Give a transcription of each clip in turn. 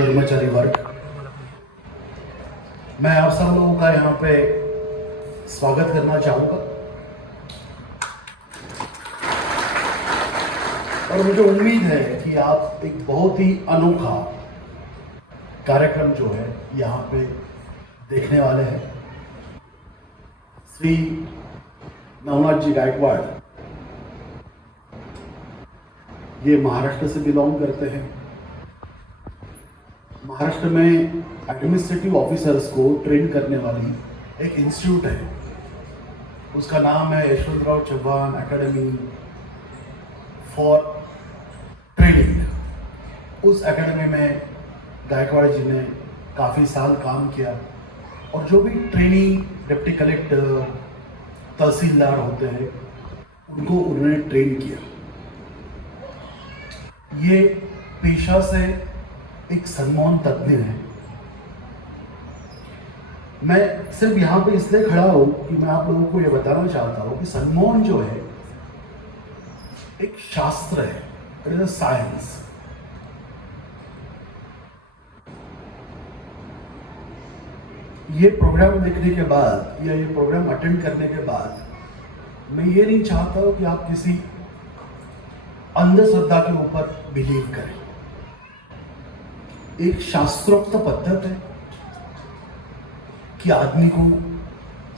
कर्मचारी वर्ग, मैं आप सब लोगों का यहाँ पे स्वागत करना चाहूँगा और मुझे उम्मीद है कि आप एक बहुत ही अनोखा कार्यक्रम जो है यहाँ पे देखने वाले हैं। श्री नवनाथ जी गायकवाड़ ये महाराष्ट्र से बिलोंग करते हैं। महाराष्ट्र में एडमिनिस्ट्रेटिव ऑफिसर्स को ट्रेन करने वाली एक इंस्टीट्यूट है, उसका नाम है Yashwantrao Chavan academy for training. उस एकेडमी में गायकवाड़ जी ने काफ़ी साल काम किया और जो भी ट्रेनिंग डिप्टी कलेक्टर तहसीलदार होते हैं उनको उन्होंने ट्रेन किया। ये पेशा से एक सन्मान तज्ञ है। मैं सिर्फ यहाँ पे इसलिए खड़ा हूँ कि मैं आप लोगों को ये बताना चाहता हूँ कि सन्मान जो है एक शास्त्र है, इट इज अ साइंस। ये प्रोग्राम देखने के बाद या ये प्रोग्राम अटेंड करने के बाद मैं ये नहीं चाहता हूँ कि आप किसी अंधश्रद्धा के ऊपर बिलीव करें। एक शास्त्रोक्त पद्धत है कि आदमी को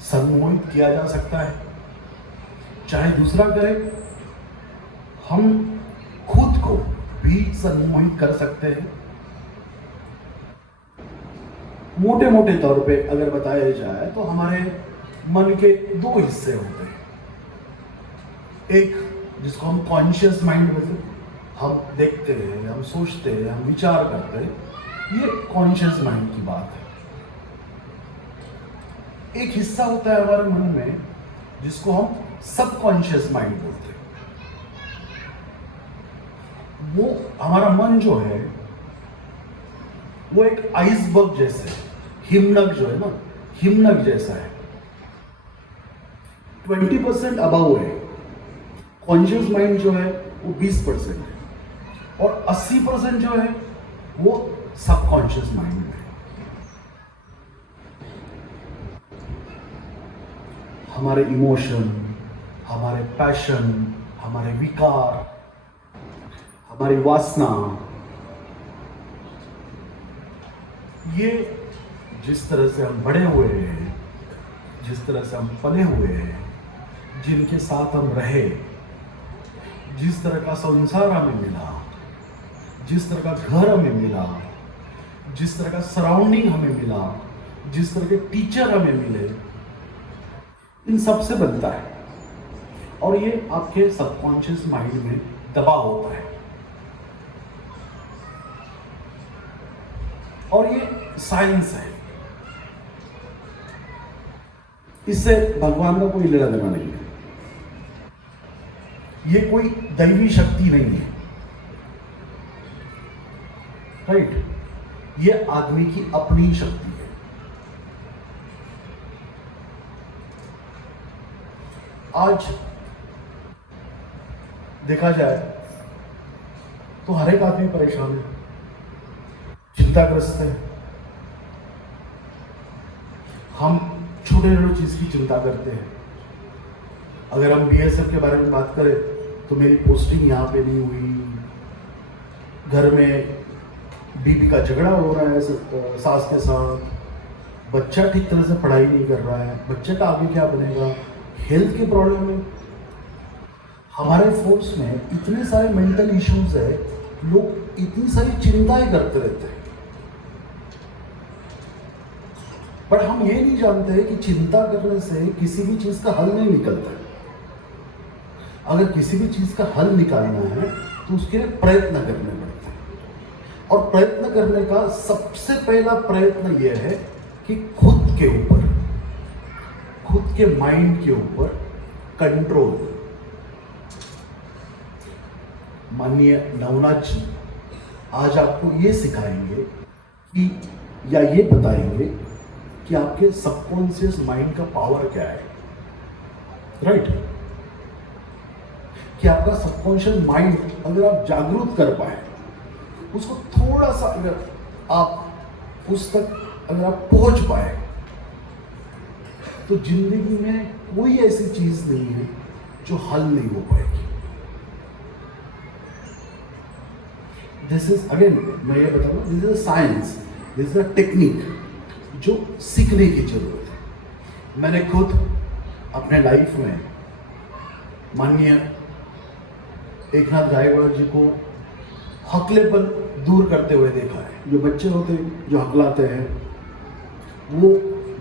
सम्मोहित किया जा सकता है, चाहे दूसरा करे, हम खुद को भी सम्मोहित कर सकते हैं। मोटे मोटे तौर पे अगर बताया जाए तो हमारे मन के दो हिस्से होते हैं। एक जिसको हम कॉन्शियस माइंड बोलते हैं, हम देखते हैं, हम सोचते हैं, हम विचार करते हैं, ये कॉन्शियस माइंड की बात है। एक हिस्सा होता है हमारे मन में जिसको हम सबकॉन्शियस माइंड बोलते हैं। वो हमारा मन जो है वो एक आइसबर्ग जैसे, हिमनग जो है ना, हिमनग जैसा है। 20% अबव है, कॉन्शियस माइंड जो है वो 20% है और 80% जो है वो सबकॉन्शियस माइंड में है। हमारे इमोशन, हमारे पैशन, हमारे विकार, हमारी वासना, ये जिस तरह से हम बड़े हुए हैं, जिस तरह से हम पले हुए हैं, जिनके साथ हम रहे, जिस तरह का संसार हमें मिला, जिस तरह का घर हमें मिला, जिस तरह का सराउंडिंग हमें मिला, जिस तरह के टीचर हमें मिले, इन सब से बनता है और ये आपके सबकॉन्शियस माइंड में दबा होता है। और ये साइंस है, इससे भगवान का कोई लेना देना नहीं है। ये कोई दैवी शक्ति नहीं है, राइट? ये आदमी की अपनी शक्ति है। आज देखा जाए तो हर एक आदमी परेशान है, चिंताग्रस्त है। हम छोटे छोटे चीज की चिंता करते हैं। अगर हम बीएसएफ के बारे में बात करें तो मेरी पोस्टिंग यहाँ पे नहीं हुई, घर में बीबी का झगड़ा हो रहा है सास के साथ, बच्चा ठीक तरह से पढ़ाई नहीं कर रहा है, बच्चे का आगे क्या बनेगा, हेल्थ की प्रॉब्लम है। हमारे फोर्स में इतने सारे मेंटल इश्यूज है, लोग इतनी सारी चिंताएं करते रहते हैं, पर हम ये नहीं जानते कि चिंता करने से किसी भी चीज का हल नहीं निकलता। अगर किसी भी चीज का हल निकालना है तो उसके लिए प्रयत्न करने पड़ते हैं और प्रयत्न करने का सबसे पहला प्रयत्न यह है कि खुद के ऊपर, खुद के माइंड के ऊपर कंट्रोल। माननीय नवनाथ जी आज आपको ये सिखाएंगे कि या ये बताएंगे कि आपके सबकॉन्शियस माइंड का पावर क्या है, राइट? कि आपका सबकॉन्शियस माइंड अगर आप जागरूक कर पाए, उसको थोड़ा सा अगर आप उस तक अगर आप पहुंच पाए तो जिंदगी में कोई ऐसी चीज नहीं है जो हल नहीं हो पाएगी। दिस इज अगेन, मैं ये बताऊंगा, this is a science, this is a technique जो सीखने की जरूरत है। मैंने खुद अपने लाइफ में माननीय एकनाथ गायकवाड़ जी को हकलेपन दूर करते हुए देखा है। जो बच्चे होते हैं जो हकलाते हैं, वो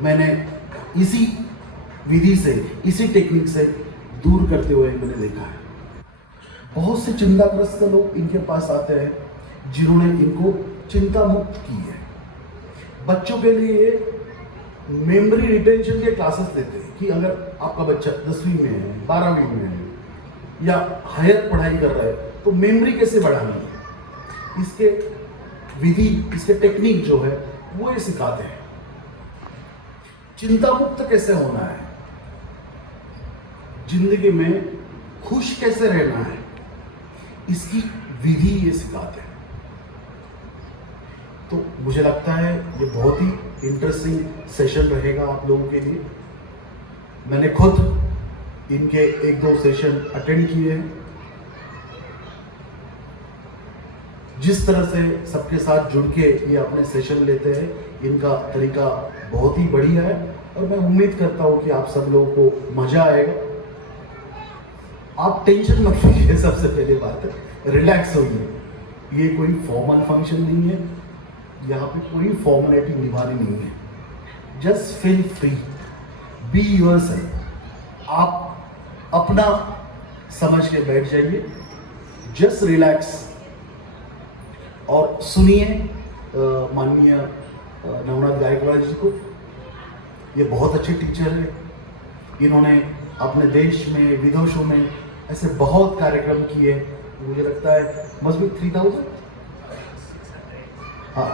मैंने इसी विधि से, इसी टेक्निक से दूर करते हुए मैंने देखा है। बहुत से चिंताग्रस्त लोग इनके पास आते हैं जिन्होंने इनको चिंता मुक्त की है। बच्चों के लिए मेमोरी रिटेंशन के क्लासेस देते हैं कि अगर आपका बच्चा 10वीं में है, 12वीं में है या हायर पढ़ाई कर रहा है तो मेमोरी कैसे बढ़ानी है, इसके विधि, इसके टेक्निक जो है वो ये सिखाते हैं। चिंता मुक्त कैसे होना है, जिंदगी में खुश कैसे रहना है, इसकी विधि ये सिखाते हैं। तो मुझे लगता है ये बहुत ही इंटरेस्टिंग सेशन रहेगा आप लोगों के लिए। मैंने खुद इनके 1-2 सेशन अटेंड किए हैं। जिस तरह से सबके साथ जुड़ के ये अपने सेशन लेते हैं, इनका तरीका बहुत ही बढ़िया है और मैं उम्मीद करता हूँ कि आप सब लोगों को मजा आएगा। आप टेंशन मत लीजिए, सबसे पहले बात है रिलैक्स होइए। ये कोई फॉर्मल फंक्शन नहीं है, यहाँ पे कोई फॉर्मेलिटी निभानी नहीं है। Just feel free, be yourself. आप अपना समझ के बैठ जाइए, जस्ट रिलैक्स और सुनिए माननीय नवनाथ गायकवाड़ जी को। ये बहुत अच्छे टीचर है। इन्होंने अपने देश में, विदेशों में ऐसे बहुत कार्यक्रम किए। मुझे लगता है मस्ट बी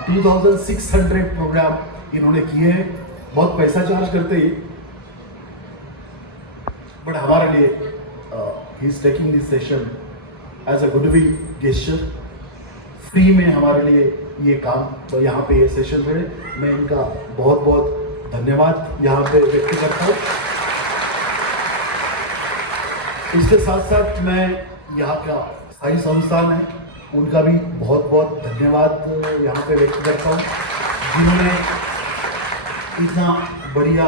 2600 प्रोग्राम इन्होंने किए हैं। बहुत पैसा चार्ज करते ही, बट हमारे लिए he is taking this session as a goodwill gesture. Free में हमारे लिए ये काम, तो यहाँ पे ये सेशन रहे। मैं इनका बहुत बहुत धन्यवाद यहाँ पे व्यक्त करता हूँ। इसके साथ साथ मैं यहाँ का स्थायी संस्थान है, उनका भी बहुत बहुत धन्यवाद यहाँ पे व्यक्त करता हूँ, जिन्होंने इतना बढ़िया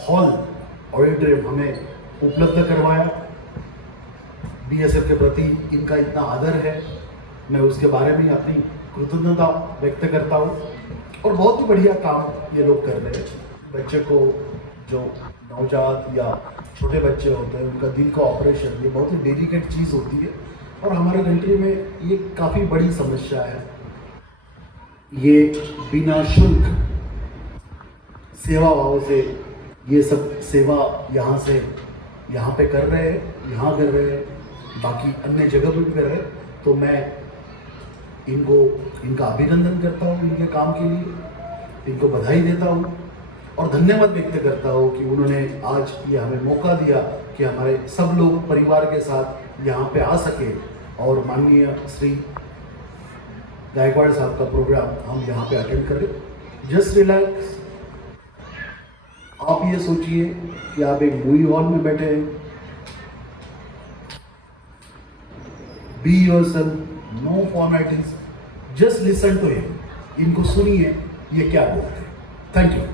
हॉल, ऑडिटोरियम हमें उपलब्ध करवाया। बीएसएफ के प्रति इनका इतना आदर है, मैं उसके बारे में अपनी कृतज्ञता व्यक्त करता हूँ। और बहुत ही बढ़िया काम ये लोग कर रहे हैं। बच्चे को जो नवजात या छोटे बच्चे होते हैं, उनका दिल का ऑपरेशन, ये बहुत ही डेलिकेट चीज़ होती है और हमारे कंट्री में ये काफ़ी बड़ी समस्या है। ये बिना शुल्क सेवा भाव से ये सब सेवा यहाँ पे कर रहे हैं, यहाँ कर रहे हैं, बाकी अन्य जगह भी कर रहे हैं। तो मैं इनका अभिनंदन करता हूँ इनके काम के लिए, इनको बधाई देता हूँ और धन्यवाद व्यक्त करता हूँ कि उन्होंने आज ये हमें मौका दिया कि हमारे सब लोग परिवार के साथ यहाँ पे आ सके और माननीय श्री गायकवाड़ साहब का प्रोग्राम हम यहाँ पे अटेंड करें। Just relax. आप ये सोचिए कि आप एक मूवी हॉल में बैठे हैं। Be yourself, no formalities, just listen to him. इनको सुनिए ये क्या बोलते हैं। Thank you.